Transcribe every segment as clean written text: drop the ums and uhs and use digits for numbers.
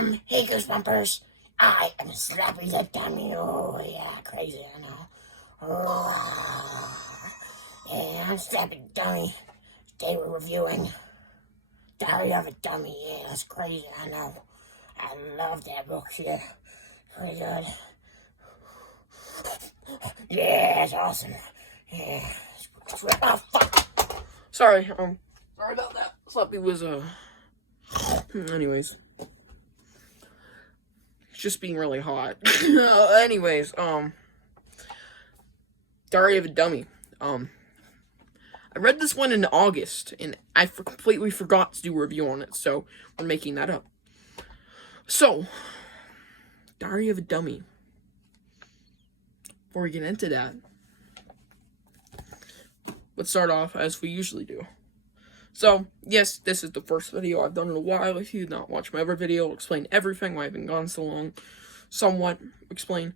Hey Goosebumpers, I am Slappy the Dummy. Oh yeah, crazy, I know. Yeah, I'm Slappy the Dummy. Today we're reviewing Diary of a Dummy. Yeah, that's crazy, I know. I love that book, yeah. Pretty good. Yeah, it's awesome. Yeah. Oh, fuck. Sorry about that. Slappy was, anyways. It's just being really hot. Anyways, Diary of a Dummy. I read this one in August, and I completely forgot to do a review on it, so we're making that up. So, Diary of a Dummy. Before we get into that, let's start off as we usually do. So, yes, this is the first video I've done in a while. If you did not watch my other video, I'll explain everything, why I've been gone so long. Somewhat explain.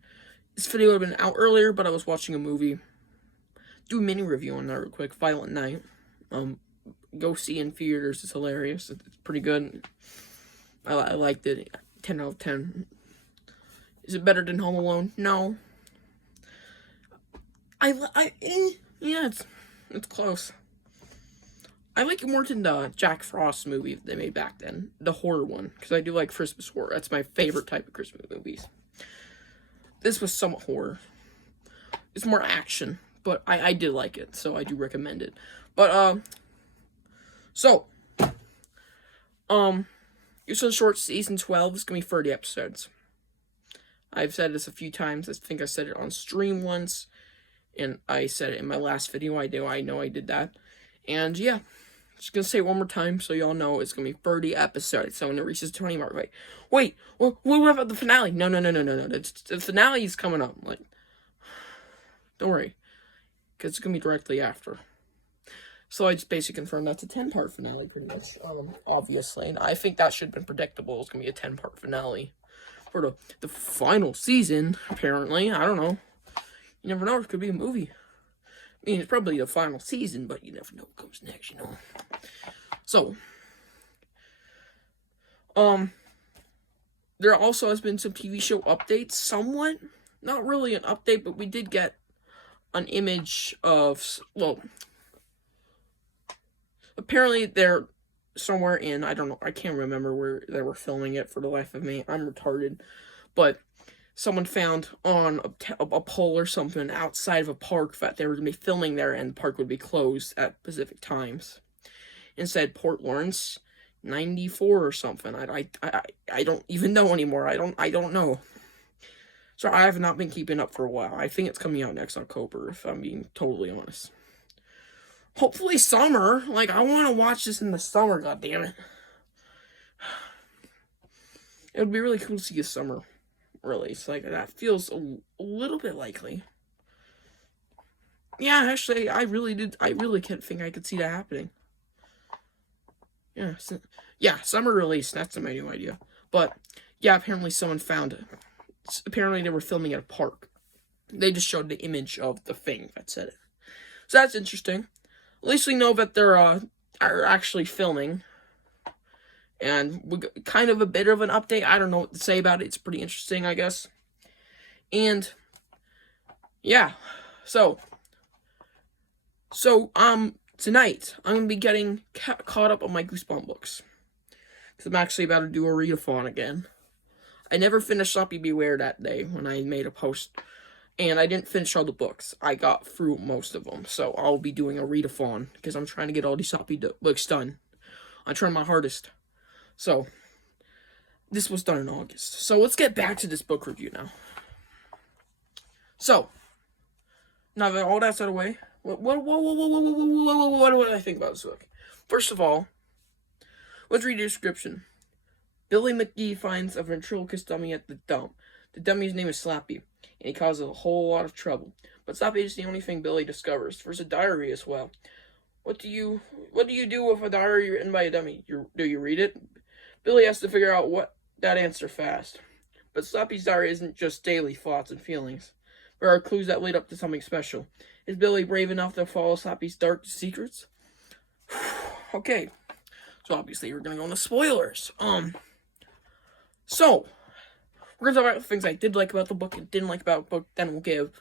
This video would have been out earlier, but I was watching a movie. Do a mini review on that real quick. Violent Night. Go see in theaters. It's hilarious. It's pretty good. I liked it. 10 out of 10. Is it better than Home Alone? No. Yeah, it's close. I like it more than the Jack Frost movie they made back then. The horror one. Because I do like Christmas horror. That's my favorite type of Christmas movies. This was somewhat horror. It's more action. But I did like it. So I do recommend it. But, it's a short season 12. It's going to be 30 episodes. I've said this a few times. I think I said it on stream once. And I said it in my last video. I know I did that. And yeah. Just gonna say it one more time so y'all know it's gonna be 30 episodes. So when it reaches 20 mark, like, wait, what about the finale? No. The finale is coming up. Like, don't worry. Because it's gonna be directly after. So I just basically confirmed that's a 10-part finale, pretty much. Obviously. And I think that should have been predictable. It's gonna be a 10-part finale. For the final season, apparently. I don't know. You never know, it could be a movie. I mean, it's probably the final season, but you never know what comes next, you know. So, there also has been some TV show updates, somewhat. Not really an update, but we did get an image of, well, apparently they're somewhere in, I don't know, I can't remember where they were filming it for the life of me. I'm retarded. But someone found on a pole or something outside of a park that they were going to be filming there and the park would be closed at specific times. And said Port Lawrence 94 or something. I don't even know anymore. I don't know. So I have not been keeping up for a while. I think it's coming out next October, if I'm being totally honest. Hopefully summer. Like, I want to watch this in the summer, goddammit. It would be really cool to see a summer release. Like, that feels a little bit likely. Yeah, actually, I really can't think I could see that happening. Yeah, summer release, that's my new idea. But, yeah, apparently someone found it. Apparently they were filming at a park. They just showed the image of the thing that said it. So that's interesting. At least we know that they're are actually filming. And we got kind of a bit of an update. I don't know what to say about it. It's pretty interesting, I guess. And yeah. So tonight I'm gonna be getting caught up on my Goosebumps books. Because I'm actually about to do a readathon again. I never finished Sloppy Beware that day when I made a post. And I didn't finish all the books. I got through most of them. So I'll be doing a readathon. Because I'm trying to get all these Sloppy books done. I'm trying my hardest. So, this was done in August. So, let's get back to this book review now. So, now that all that's out of the way, what do I think about this book? First of all, let's read the description. Billy McGee finds a ventriloquist dummy at the dump. The dummy's name is Slappy, and he causes a whole lot of trouble. But Slappy is the only thing Billy discovers. There's a diary as well. What do you do with a diary written by a dummy? Do you read it? Billy has to figure out that answer fast. But Slappy's diary isn't just daily thoughts and feelings. There are clues that lead up to something special. Is Billy brave enough to follow Slappy's dark secrets? Okay. So obviously we're gonna go into spoilers. So, we're going to talk about the things I did like about the book and didn't like about the book. Then we'll give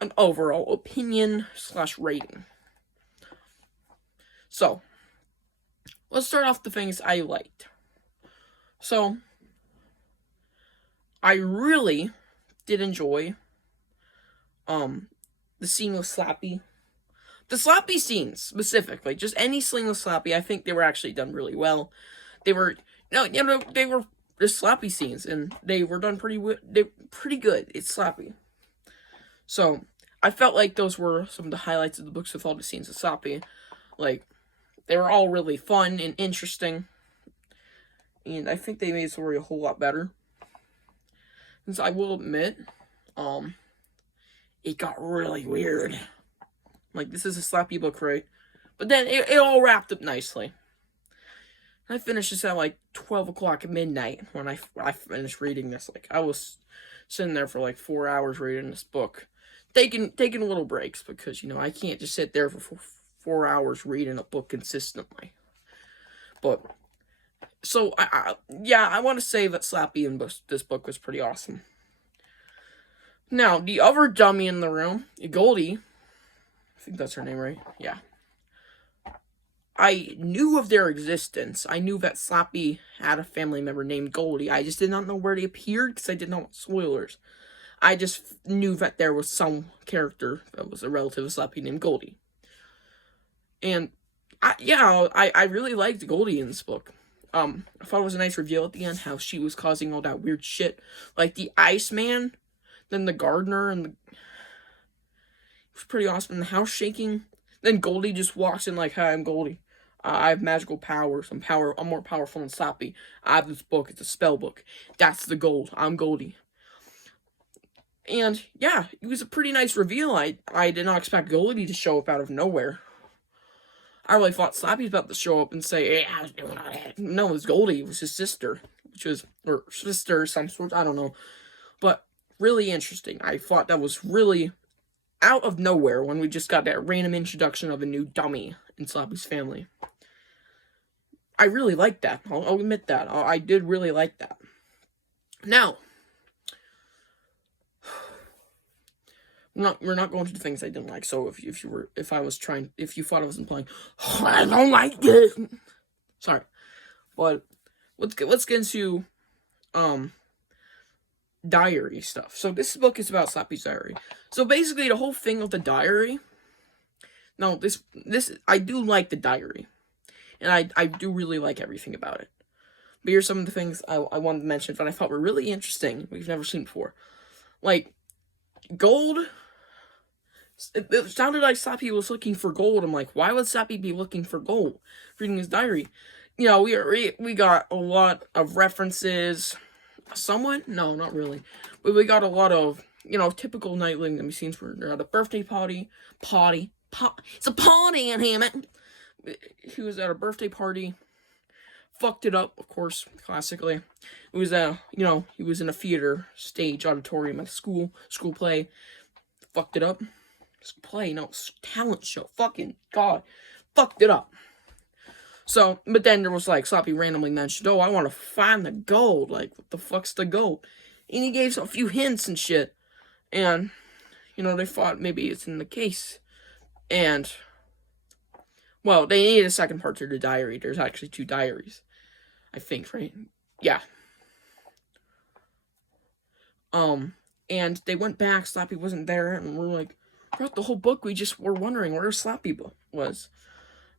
an overall opinion / rating. So, let's start off the things I liked. So, I really did enjoy the scene with Slappy. The Slappy scenes, specifically. Just any scene with Slappy, I think they were actually done really well. They were just Slappy scenes, and they were done pretty good. It's Slappy. So, I felt like those were some of the highlights of the books with all the scenes with Slappy. Like, they were all really fun and interesting. And I think they made the story a whole lot better. And so I will admit, it got really weird. Like, this is a Slappy book, right? But then it all wrapped up nicely. I finished this at like 12 o'clock at midnight when I finished reading this. Like, I was sitting there for like 4 hours reading this book. Taking little breaks because, I can't just sit there for 4 hours reading a book consistently. But, so, I want to say that Slappy in this book was pretty awesome. Now, the other dummy in the room, Goldie, I think that's her name, right? Yeah. I knew of their existence. I knew that Slappy had a family member named Goldie. I just did not know where they appeared because I did not want spoilers. I just knew that there was some character that was a relative of Slappy named Goldie. And, I really liked Goldie in this book. I thought it was a nice reveal at the end, how she was causing all that weird shit. Like the Iceman, then the gardener, and it was pretty awesome. And the house shaking. Then Goldie just walks in like, "Hi, I'm Goldie. I have magical powers. I'm more powerful than Slappy. I have this book. It's a spell book. That's the gold. I'm Goldie." And, yeah, it was a pretty nice reveal. I did not expect Goldie to show up out of nowhere. I really thought Slappy was about to show up and say, "Yeah, I was doing all that." No, it was Goldie. It was his sister. Or sister of some sort. I don't know. But, really interesting. I thought that was really out of nowhere when we just got that random introduction of a new dummy in Slappy's family. I really liked that. I'll admit that. I did really like that. Now, we're not going to the things I didn't like. So if you thought I was implying, "Oh, I don't like this," sorry, but let's get into diary stuff. So this book is about Slappy's diary. So basically, the whole thing of the diary. Now, this I do like the diary, and I do really like everything about it. But here's some of the things I wanted to mention that I thought were really interesting. We've never seen before, like gold. It sounded like Slappy was looking for gold. I'm like, why would Slappy be looking for gold? Reading his diary, we got a lot of references. Somewhat? No, not really. But we got a lot of, typical Nightling that we've seen for at a birthday party. It's a party in here, man. He was at a birthday party. Fucked it up, of course, classically. It was he was in a theater, stage, auditorium at a school play. Fucked it up. Play, no, talent show. Fucking God. Fucked it up. So, but then there was like, Slappy randomly mentioned, "Oh, I want to find the gold." Like, what the fuck's the gold? And he gave a few hints and shit. And, they thought maybe it's in the case. And, well, they needed a second part to the diary. There's actually 2 diaries. I think, right? Yeah. And they went back, Slappy wasn't there, and we're like, throughout the whole book, we just were wondering where Slappy was.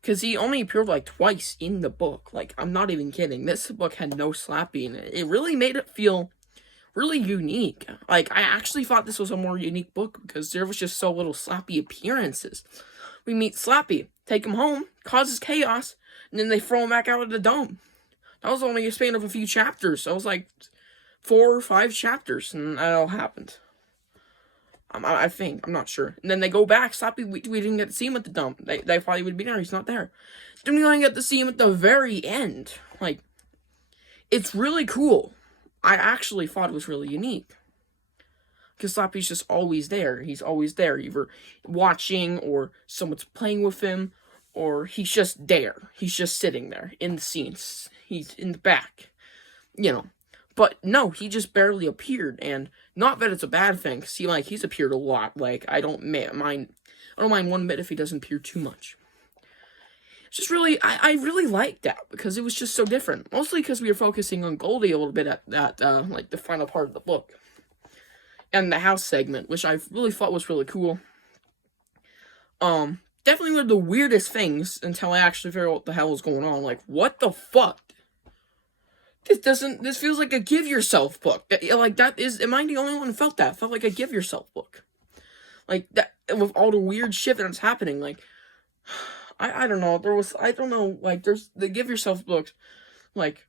Because he only appeared like twice in the book. Like, I'm not even kidding. This book had no Slappy in it. It really made it feel really unique. Like, I actually thought this was a more unique book because there was just so little Slappy appearances. We meet Slappy, take him home, causes chaos, and then they throw him back out of the dome. That was only a span of a few chapters. That was like 4 or 5 chapters, and that all happened. I think. I'm not sure. And then they go back. Slappy, we didn't get to see him at the dump. They thought he would be there. He's not there. Then we only get to see him at the very end. Like, it's really cool. I actually thought it was really unique. Because Slappy's just always there. He's always there. Either watching, or someone's playing with him, or he's just there. He's just sitting there in the scenes. He's in the back. But no, he just barely appeared, and not that it's a bad thing. See, like, he's appeared a lot. Like, I don't mind one bit if he doesn't appear too much. It's just really, I really liked that because it was just so different. Mostly because we were focusing on Goldie a little bit at like the final part of the book, and the house segment, which I really thought was really cool. Definitely one of the weirdest things until I actually figured out what the hell was going on. Like, what the fuck? This feels like a give yourself book. Like, am I the only one who felt that? It felt like a give yourself book. Like, that, with all the weird shit that's happening, like, I don't know, like, there's the give yourself books, like,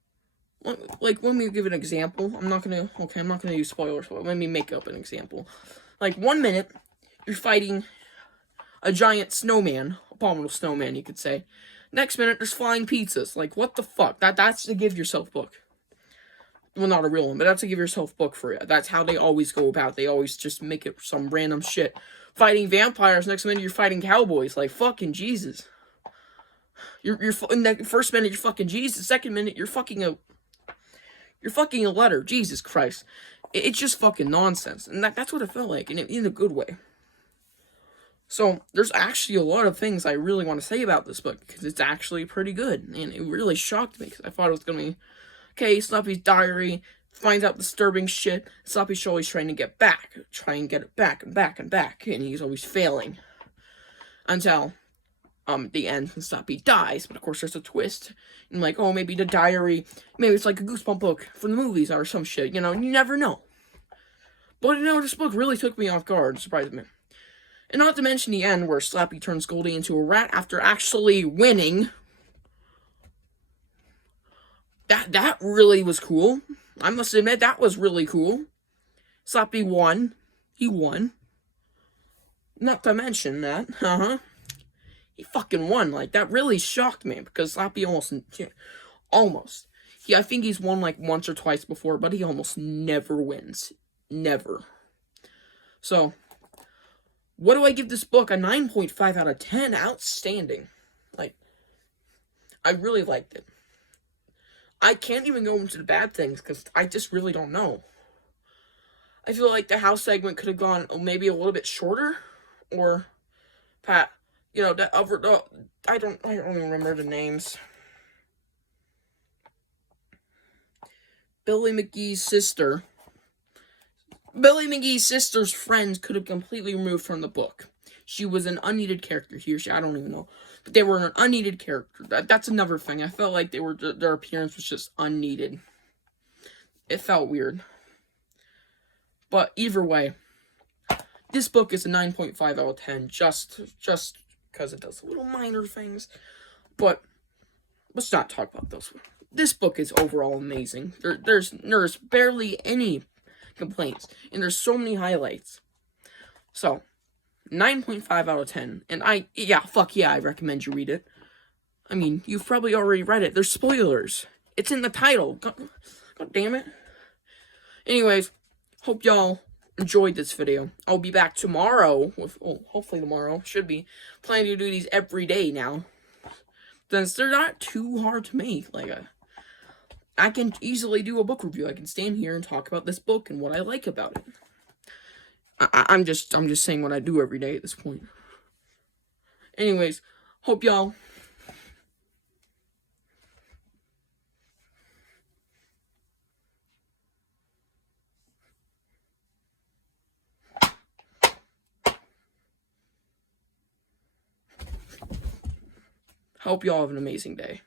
let me give an example. I'm not gonna use spoilers, but let me make up an example. Like, 1 minute, you're fighting a giant snowman, abominable snowman, you could say. Next minute, there's flying pizzas. Like, what the fuck? That's the give yourself book. Well, not a real one, but that's a give yourself book for you. That's how they always go about. They always just make it some random shit. Fighting vampires, next minute you're fighting cowboys. Like, fucking Jesus. You're in the first minute you're fucking Jesus. Second minute you're fucking a letter. Jesus Christ. It's just fucking nonsense, and that's what it felt like, in a good way. So, there's actually a lot of things I really want to say about this book, because it's actually pretty good, and it really shocked me, because I thought it was going to be, okay, Sloppy's diary, finds out disturbing shit, Sloppy's always trying to get back, try and get it back, and back, and back, and he's always failing. Until, at the end, Sloppy dies, but of course there's a twist, and like, oh, maybe the diary, maybe it's like a Goosebump book from the movies, or some shit, you never know. But, this book really took me off guard, surprised me. And not to mention the end, where Slappy turns Goldie into a rat after actually winning. That really was cool. I must admit, that was really cool. Slappy won. He won. Not to mention that, he fucking won. Like, that really shocked me, because Slappy almost. I think he's won, like, once or twice before, but he almost never wins. Never. So, what do I give this book? A 9.5 out of 10. Outstanding. Like, I really liked it. I can't even go into the bad things, because I just really don't know. I feel like the house segment could have gone maybe a little bit shorter, or, I don't even remember the names. Billy McGee's sister's friends could have completely removed from the book. She was an unneeded character. I don't even know. But they were an unneeded character. That's another thing. I felt like their appearance was just unneeded. It felt weird. But either way, this book is a 9.5 out of 10, just because it does little minor things. But let's not talk about those. This book is overall amazing. There's barely any complaints, and there's so many highlights. So, 9.5 out of 10, and I recommend you read it. I mean, you've probably already read it. There's spoilers. It's in the title. God damn it. Anyways, hope y'all enjoyed this video. I'll be back tomorrow hopefully tomorrow. Should be planning to do these every day now. Since they're not too hard to make. Like, I can easily do a book review. I can stand here and talk about this book and what I like about it. I'm just saying what I do every day at this point. Anyways, hope y'all have an amazing day.